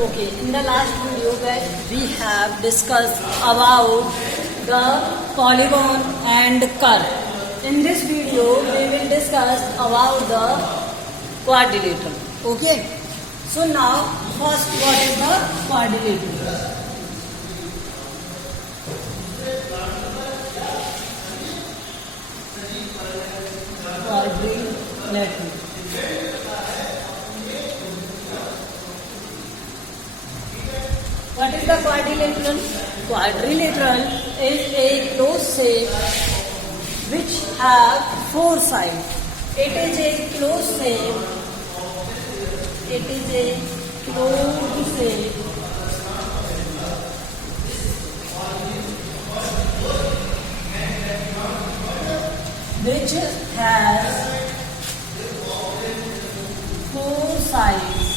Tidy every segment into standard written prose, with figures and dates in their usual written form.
Okay, in the last video where we have discussed about the polygon and curve. In this video we will discuss about the quadrilateral. Okay, so now first, what is the quadrilateral? Quadrilateral. What is the quadrilateral? Quadrilateral is a closed shape which have four sides. It is a closed shape. It is a closed shape which has four sides.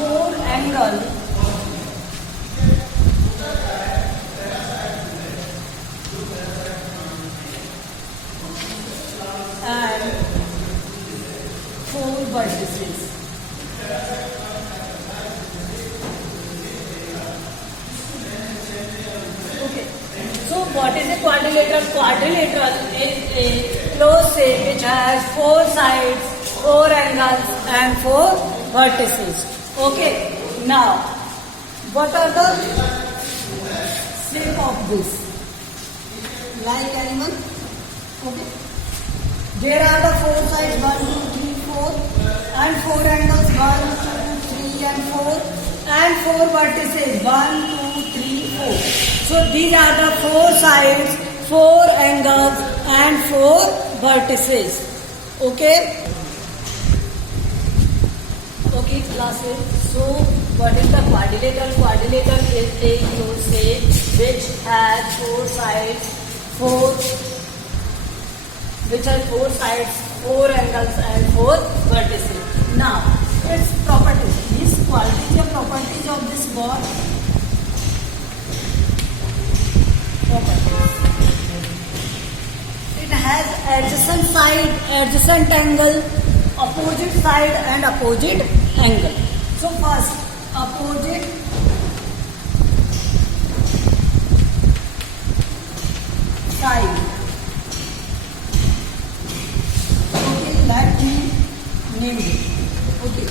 Four angle and four vertices. Okay, so what is a quadrilateral? Quadrilateral is a closed shape which has four sides, four angles and four vertices. Okay, now what are the shape of this? Like anyone? Okay, there are the four sides 1, 2, 3, 4 and four angles 1, 2, 3 and 4 and four vertices 1, 2, 3, 4. So these are the four sides, four angles and four vertices. Okay. Okay, classes. So, what is the quadrilateral? Quadrilateral is a closed shape which has four sides, four angles and four vertices. Now, its properties. These qualities or properties of this ball. Properties. It has adjacent side, adjacent angle, opposite side and opposite angle. So first, opposite side. Okay, let me name it. Okay,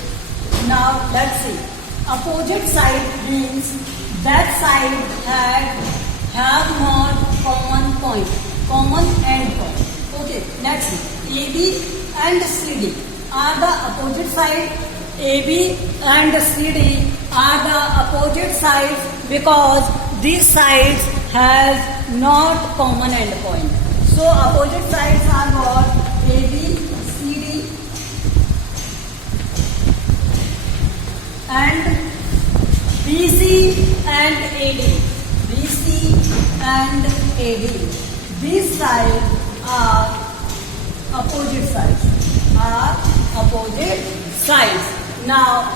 now let's see. Opposite side means that side have more common point, common end point. Okay, let's see. AB and CD are the opposite side. AB and CD are the opposite sides because these sides has not common end point. So opposite sides are what? AB, CD and BC and AD. BC and AD. These sides are opposite sides. Now,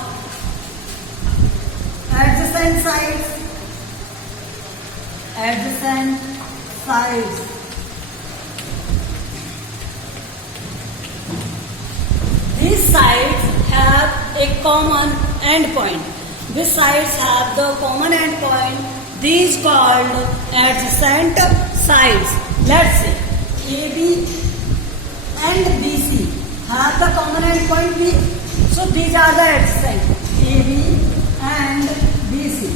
adjacent sides. These sides have a common end point. These sides have the common end point. These called adjacent sides. Let's see. AB and BC have the common end point B. So these are the adjacent AB and BC.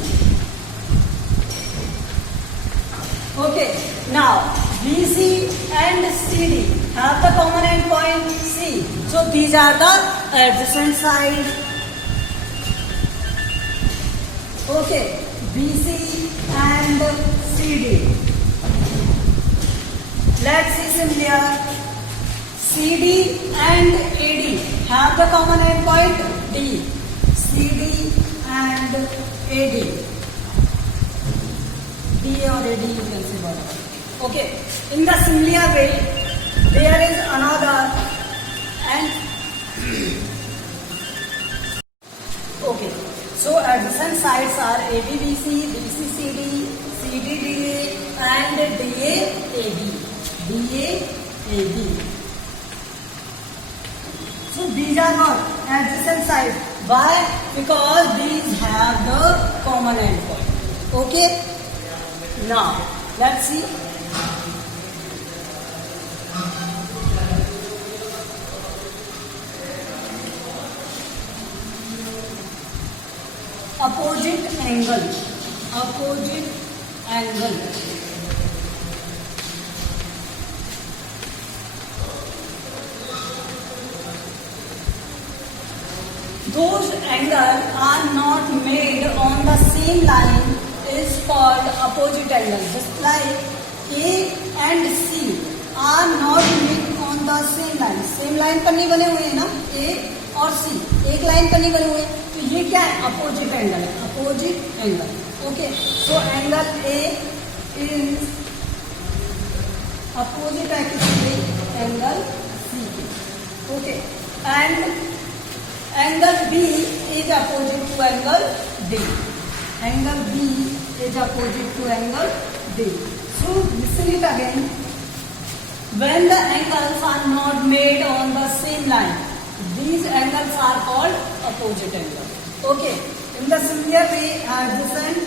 Okay, now BC and CD have the common end point C. So these are the adjacent sides. Okay, BC and CD. Let's see some here. CD and AD have the common end point D. CD and AD. D or AD you can say whatever. Okay. In the similar way, there is another and okay. So adjacent sides are ABBC, BCCD, CDDA and DAAB. DAAB. So these are not adjacent sides. Why? Because these have the common endpoint. Okay. Now let's see. Opposite angle. Opposite angle. Those angles are not made on the same line is called opposite angle. Just like A and C are not made on the same line. Same line पर नहीं बने हुए हैं ना, A और C एक line पर नहीं बने हुए, तो ये क्या है? अपोजिट एंगल है. Opposite angle. Okay. So angle A is opposite है किसके? एंगल C के. Okay. And angle B is opposite to angle D. Angle B is opposite to angle D. So listen it again. When the angles are not made on the same line, these angles are called opposite angles. Okay. In the similar way, adjacent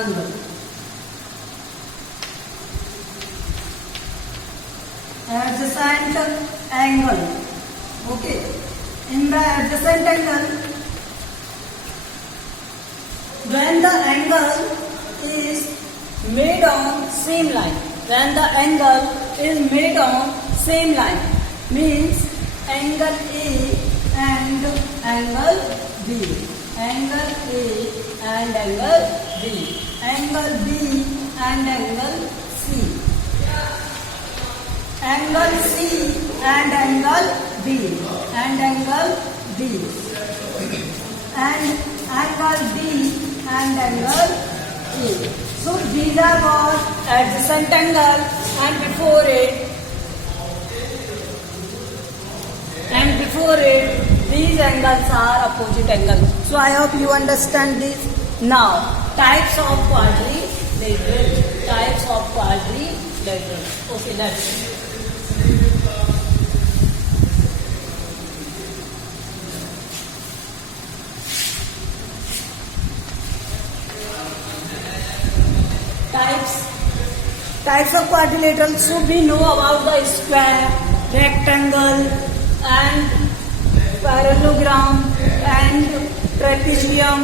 angle. Adjacent angle. Okay. In the adjacent angle, when the angle is made on same line, when the angle is made on same line, means angle A and angle B, angle A and angle B, angle B and angle C, angle C and angle B, and angle D, and angle D and angle E. So these are what? Adjacent angle, and before it these angles are opposite angle. So I hope you understand this. Now types of quadrilateral. Types of quadrilateral. Okay, let's see. Types of quadrilateral. So we know about the square, rectangle, and parallelogram, and trapezium,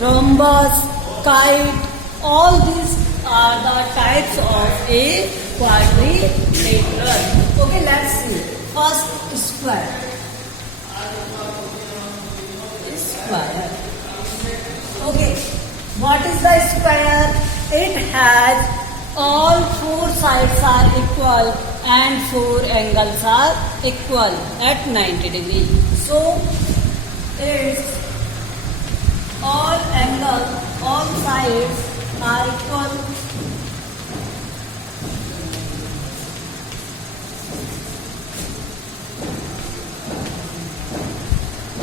rhombus, kite. All these are the types of a quadrilateral. Okay, let's see. First, square. Square. Okay, what is the square? It has all four sides are equal and four angles are equal at 90 degrees. So its all angles, all sides are equal.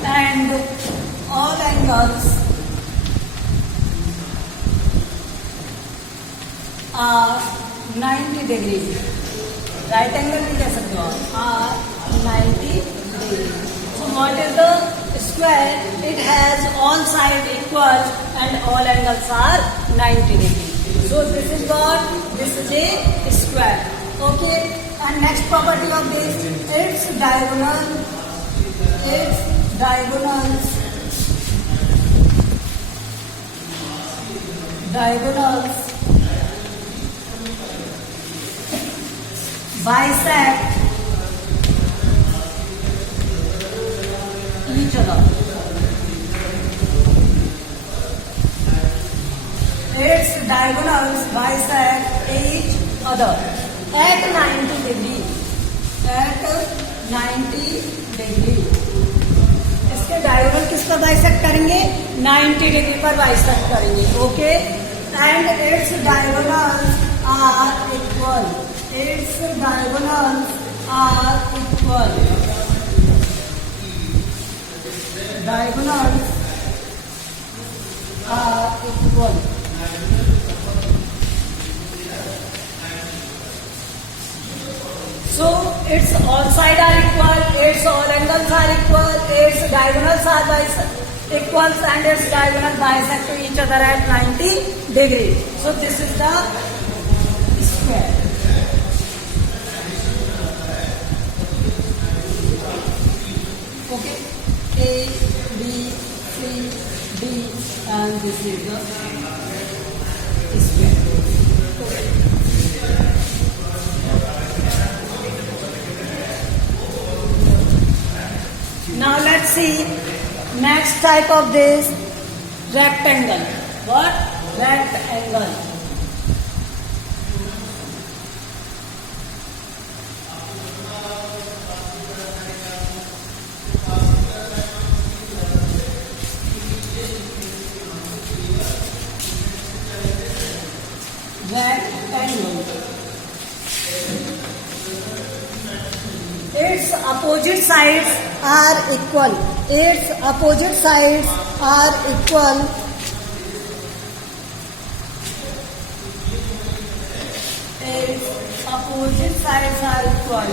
And all angles are 90 degrees. Right angle भी कह सकते हो are 90 degrees. So what is the square? It has all sides equal and all angles are 90 degrees. So this is what? This is a square. Okay. And next property of this, its diagonal. Its diagonals. Diagonals bisect each other. Its diagonals bisect each other at 90 degrees. At 90 degrees. इसके diagonal किस पर bisect करेंगे? 90 degree पर bisect करेंगे. Okay. And its diagonals are equal. Its diagonals are equal. Diagonals are equal. So its all sides are equal. Its all angles are equal. equals and its diagonal bisect to each other at 90 degrees. So this is the square. Okay, A, B, C, D, and this is the square. Okay. Now let's see next type of this rectangle. What? Rectangle. Rectangle. Its opposite sides are equal. Its opposite sides are equal. Its opposite sides are equal.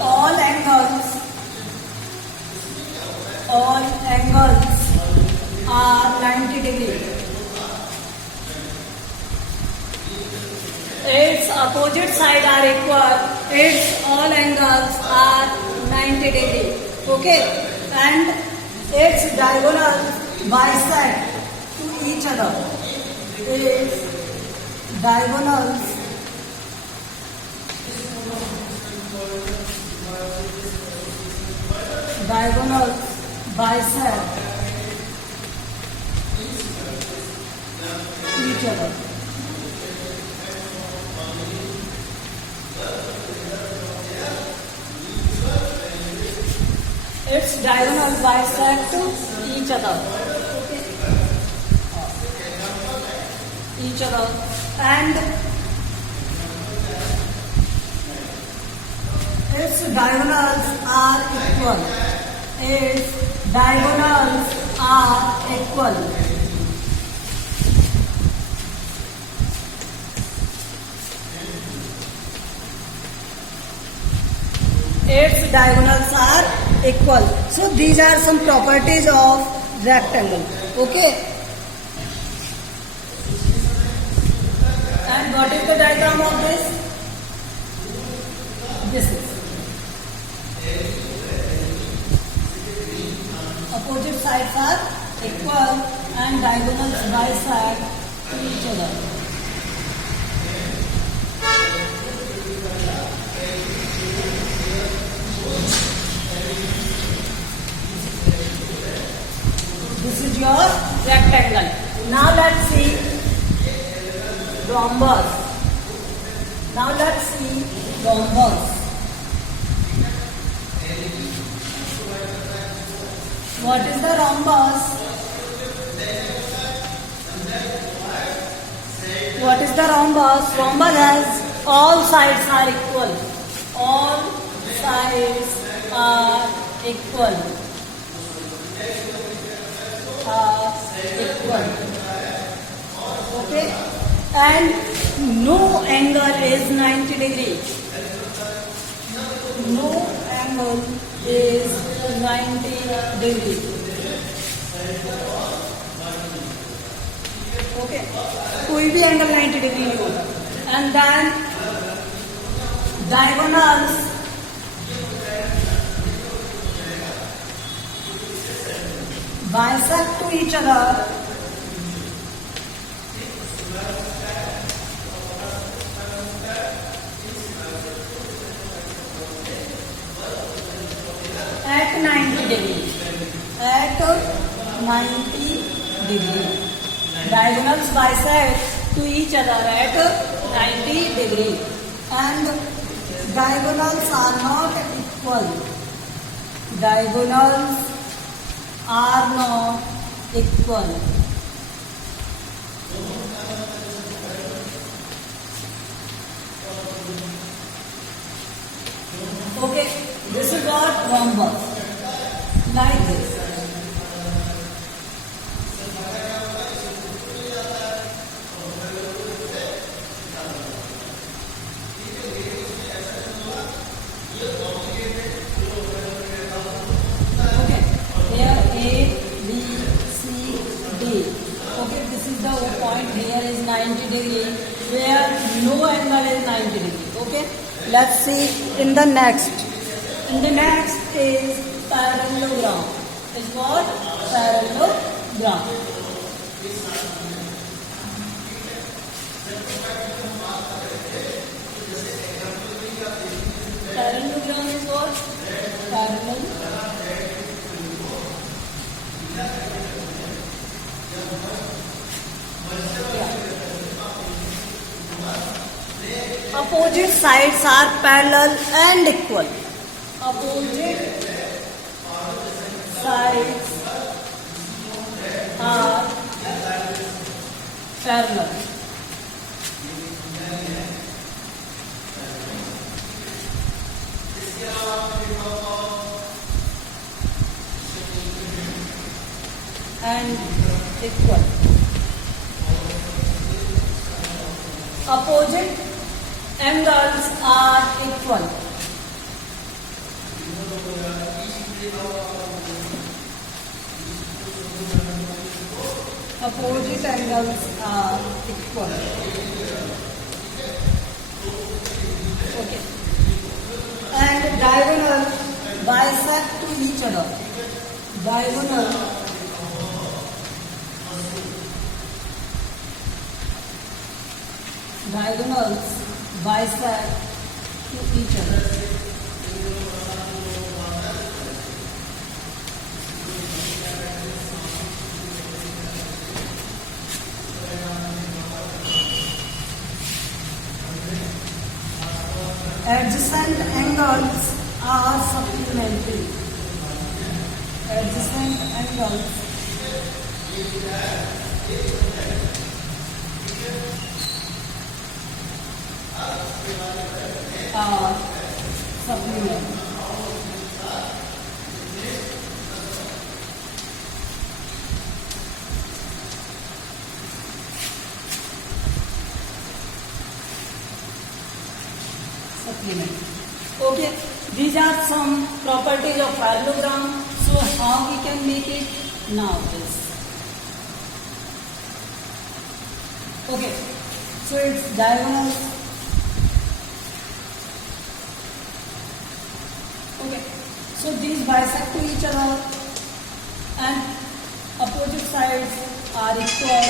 All angles are 90 degrees. Its opposite sides are equal. Its all angles are 90 degrees. Okay, and its diagonals bisect to each other. Its diagonals bisect each other. Its diagonal bisect each other. Each other, and its diagonals are equal. Its diagonals are equal. Its diagonals are equal. So these are some properties of rectangle. Okay. And what is the diagram of this? This is. Opposite sides are equal and diagonals bisect each other. This is your rectangle. Now let's see rhombus. Now let's see rhombus. What is the rhombus? What is the rhombus? Rhombus has all sides are equal. All sides are equal. Okay, and no angle is 90 degrees. No angle is 90 degrees. Okay, कोई भी angle 90 degree नहीं होगा. And then diagonals bisect to each other. At 90 degrees. At 90 degrees. Diagonals bisect to each other at 90 degrees. And diagonals are not equal. Diagonals are not equal. Okay, this is what rhombus. Like this. point here is 90 degree, where no angle is 90 degree. Okay. Let's see in the next. In the next is parallelogram. Is what? Parallelogram. Parallelogram is what? Parallel. Opposite sides are parallel and equal. Opposite sides are parallel. And equal. Opposite angles are equal. Opposite angles are equal. Okay. And diagonal bisect to each other. Diagonals bisect to each other. Adjacent angles are supplementary. Adjacent angles are supplementary. Okay, these are some properties of parallelogram. So how we can make it? Now this. Okay, so it's diagonal. Okay, so these bisect to each other and opposite sides are equal.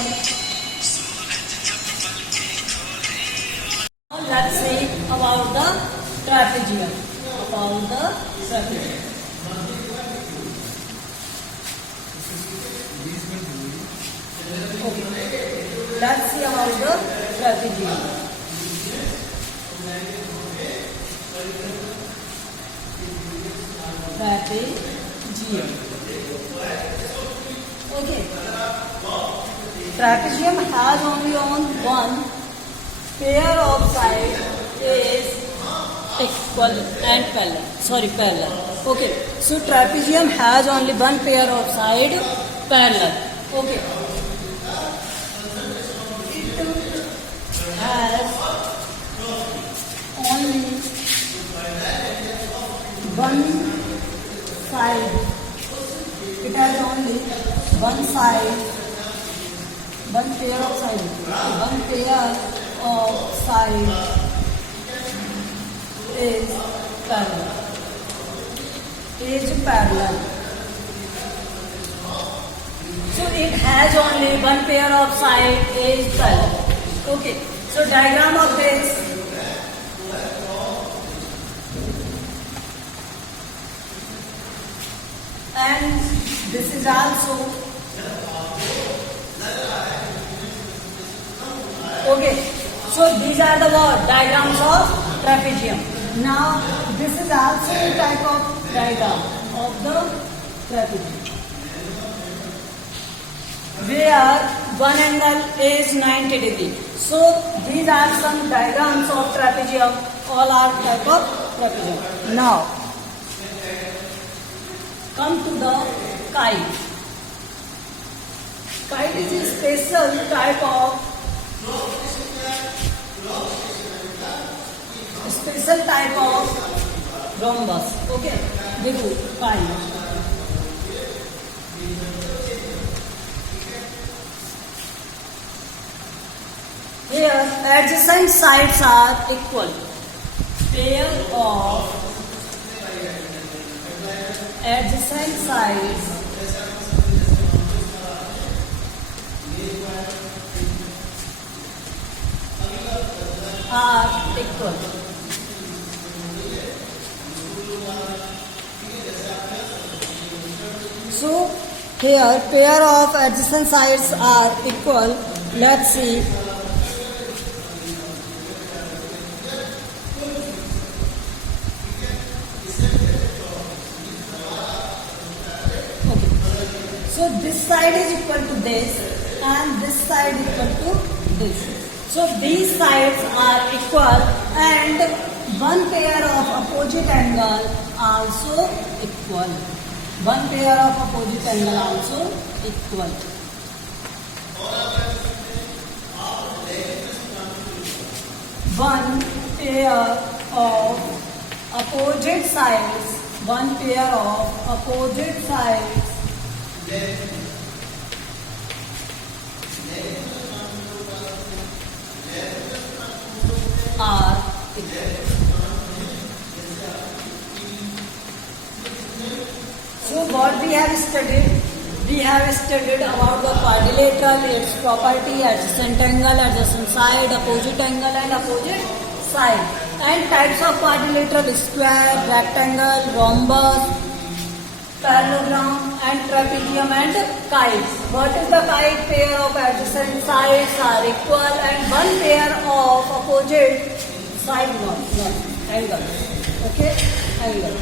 Now let's see about the trapezium. Okay, let's see about the trapezium. Trapezium. Okay. Trapezium has only on one pair of sides is equal and parallel. Parallel. Okay. So trapezium has only one pair of side parallel. Okay. It has only one side. It has only one side. One pair of side. One pair of side is parallel. So it has only one pair of side is parallel. Okay. So diagram of this. And this is also. Okay. So these are the diagrams of trapezium. Now this is also a type of diagram of the trapezium, where one angle is 90 degree. So these are some diagrams of trapezium. All are type of trapezium. Now come to the kite. Kite is a special type of rhombus. Okay, देखो kite. adjacent sides are equal. Pair of adjacent sides are equal. So here pair of adjacent sides are equal. Let's see. Okay. So this side is equal to this and this side equal to this. So these sides are equal and one pair of opposite angle also equal. One pair of opposite angle also equal. One pair of opposite sides. One pair of opposite sides are equal. So what we have studied? We have studied about the quadrilateral, its property, adjacent angle, adjacent side, opposite angle and opposite side. And types of quadrilateral: square, rectangle, rhombus, parallelogram and trapezium and kite. What is the kite? Pair of adjacent sides are equal and one pair of opposite side angle. Okay, angle.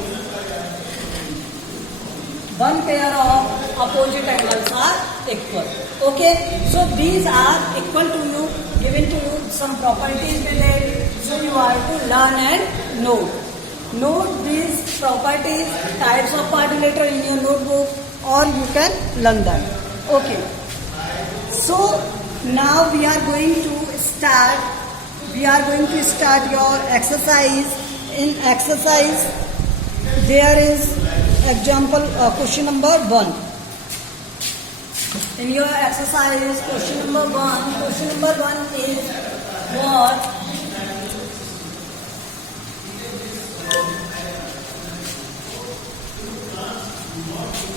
One pair of opposite angles are equal. Okay, so these are equal to you, given to you some properties related. So you are to learn and note. Note these properties, types of quadrilateral in your notebook, or you can learn them. Okay. So now we are going to start. We are going to start your exercise. In exercise, there is example question number 1. In your exercise, question number 1. Question number 1 is what?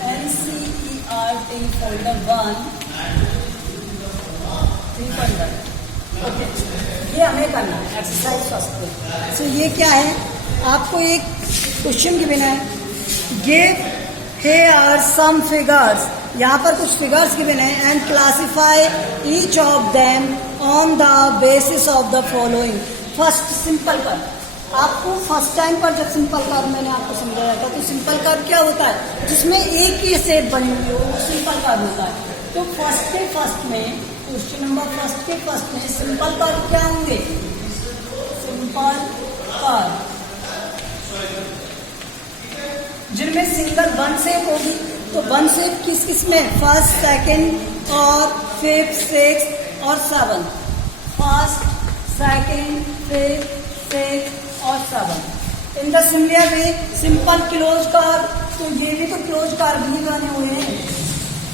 NCERT folder 1 300. Okay, ये हमें करना है exercise first. सो ये क्या है? आपको एक question given है, give here are some figures, यहाँ पर कुछ फिगर्स गिवन है, and classify each of them on the basis of the following. First simple कर, आपको फर्स्ट टाइम पर जब सिंपल कर मैंने आपको समझाया था, तो सिंपल कर क्या होता है? जिसमें एक ही शेप बनी हुई हो वो सिंपल कर होता है। तो फर्स्ट में क्वेश्चन नंबर फर्स्ट में सिंपल कर क्या होंगे? सिंपल कर जिनमें सिंगल वन शेप होगी। तो वन शेप किस किस में? फर्स्ट, सेकंड और फिफ्थ, सिक्स्थ और seven. First, second, fifth, sixth और seven. In the similar way simple close कर, तो ये भी तो क्लोज कर भी बने हुए हैं,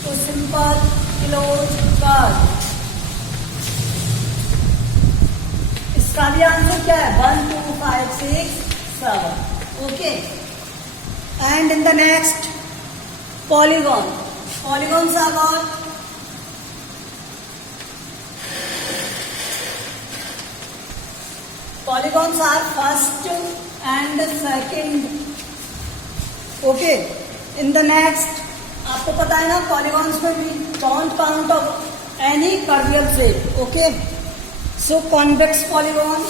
तो सिंपल क्लोज कर। इसका भी आंसर क्या है? 1 2 5 6 7। Okay, and in the next polygon. Polygons are what? Polygons are first and second. Okay. In the next, आपको पता है ना polygons में भी count of any curvier shape. Okay. So convex polygon.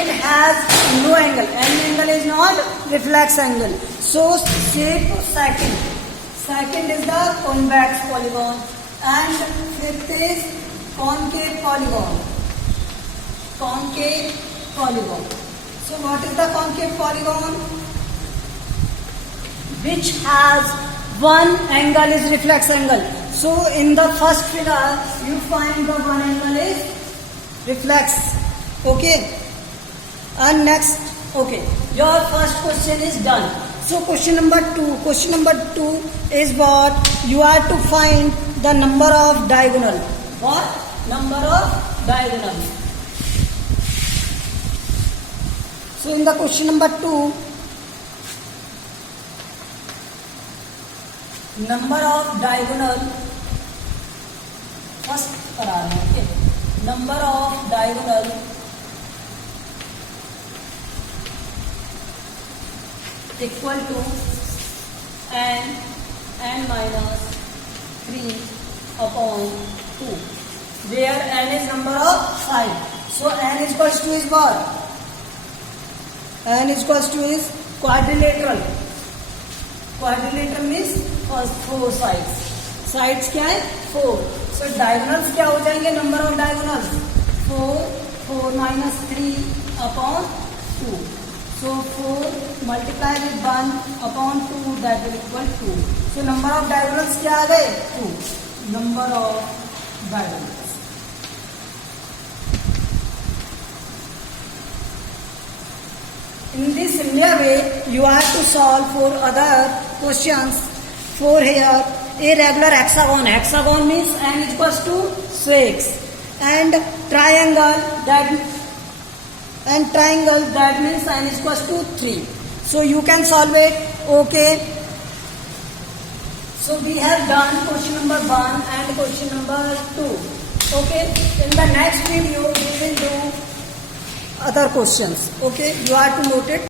It has no angle. Any angle is not reflex angle. So shape second. Second is the convex polygon, and fifth is concave polygon. So what is the concave polygon? Which has one angle is reflex angle. So in the first figure you find the one angle is reflex. Okay, and next, okay, your first question is done. So question number 2 is what? You are to find the number of diagonal. What? Number of diagonal. So in the question number 2, number of diagonal, first करा रहे हैं, okay? Number of diagonal equal to n minus 3 upon 2, where n is number of side. So n is equals to is what? n is equals to is quadrilateral. Quadrilateral means first 4 sides. Sides क्या है? 4. So diagonals क्या हो जाएंगे? Number of diagonals 4 minus 3 upon 2. So 4 multiplied with 1 upon 2, that will equal 2. So number of diagonals क्या आ गए? 2. Number of diagonals. In this similar way, you have to solve for other questions. For here, a regular hexagon. Hexagon means n is equals to 6, and triangle that means n is equals to 3. So you can solve it. Okay. So we have done question number 1 and question number 2. Okay. In the next video, we will do other questions. Okay. You have to note it.